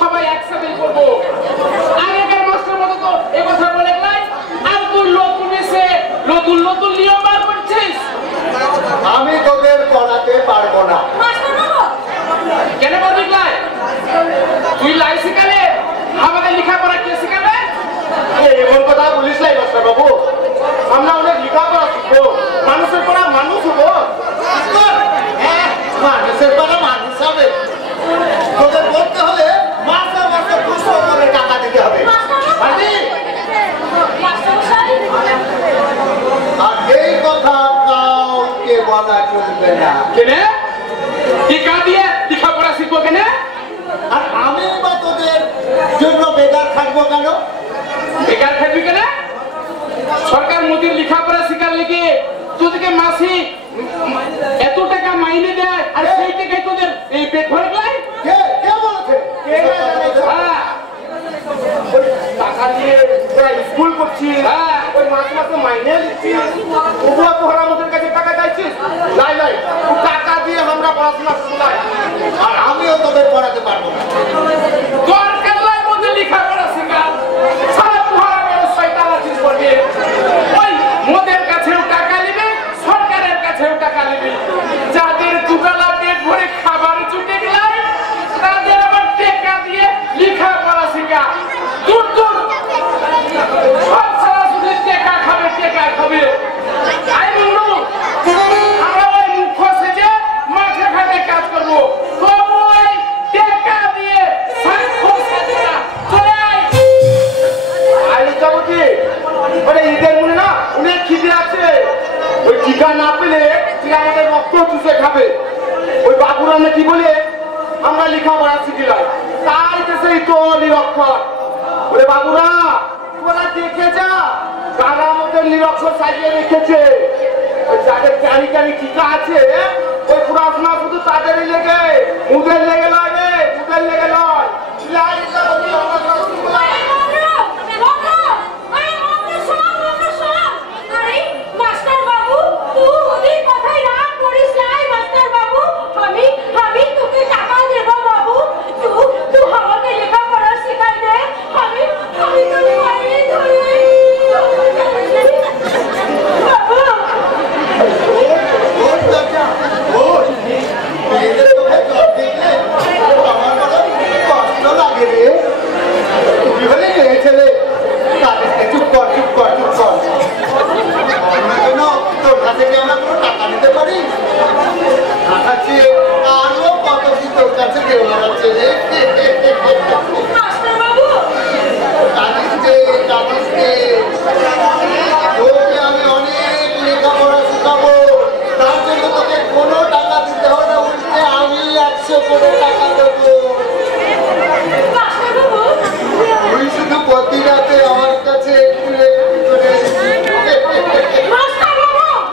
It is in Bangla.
সবাই একসাথে করবো। আগেকার মাস্টার মতো তো এ কথা বলে গেলাই, আর তুই নতুন এসে নতুন নতুন নিয়ম বার করছিস। আমি তোদের পড়াতে পারবো না। কেন পারবি লাই? তুই লাই শিখালে আমাদের লেখাপড়া কে শিখাবে? এমন কথা বলিস নাই মাস্টার বাবু, আমরা অনেক লেখাপড়া শিখবো, মানুষের পড়া মানুষ হবো। মানুষের পড়া মানুষ হবে। তোদের পড়তে হলে মাসে মাসে 200 করে টাকা দিতে হবে। আর এই কথা কাউকে বলা চলবে না। কেনে টিকা দিয়ে লেখাপড়া শিখবো কেনে? আর আমি বা তোদের জন্য বেকার থাকবো কেন? বেকার থাকবি কেনে? সরকার মোদির লেখাপড়া শিখার লেগে তোদেরকে মাসে এত টাকা মাইনে দেয়, আর সেই টাকায় তোদের এই পেট ভরে গেলাই। কে বলেছে? টাকা দিয়ে স্কুল করছি, ওই মাসে মাসে মাইনে দিচ্ছি, ওগুলো তোরা আমাদের কাছে টাকা চাইছিস? নাই নাই, টাকা দিয়ে আমরা পড়াশোনা শোনাই, আর আমিও তোদের পড়াতে পারবো না। দরকার নাই মোদের লেখাপড়া শিখা, সারা তোরা ব্যবসায় তালাশিস করবে। ওই মোদের কাছেও টাকা নেবে, সরকারের কাছেও টাকা নেবে। যাদের দুবেলা পেট ভরে খাবার জুটে গেলাই, তাদের আবার টাকা দিয়ে লেখাপড়া শিখা। দূর দূর সব সারা শুধু টাকা খাবে, টাকা খাবে। আই বলু আমরা ওই মুখ্য সেজে মাঠে ঘাটে কাজ করবো, তবু ওই টাকা দিয়ে সাক্ষর সাজে না। চলে আয়। আই যাবতি, মানে ঈদের মনে না অনেক খিদে আছে, ওই টিকা না পেলে তুই আমাদের রক্ত চুষে খাবে। ওই বাবুরা নাকি বলে আমরা লেখাপড়া শিখিলাই, তাই তো সেই তো নিরক্ষর। ওরে বাবুরা, তোরা দেখে যা, তারা আমাদের নিরক্ষর সাজিয়ে রেখেছে। ওই যাদের ক্যারি ক্যারি টিকা আছে, ওই পড়াশোনা শুধু তাদেরই লেগে, মুদের লেগে নয় রে, মুদের লেগে নয়।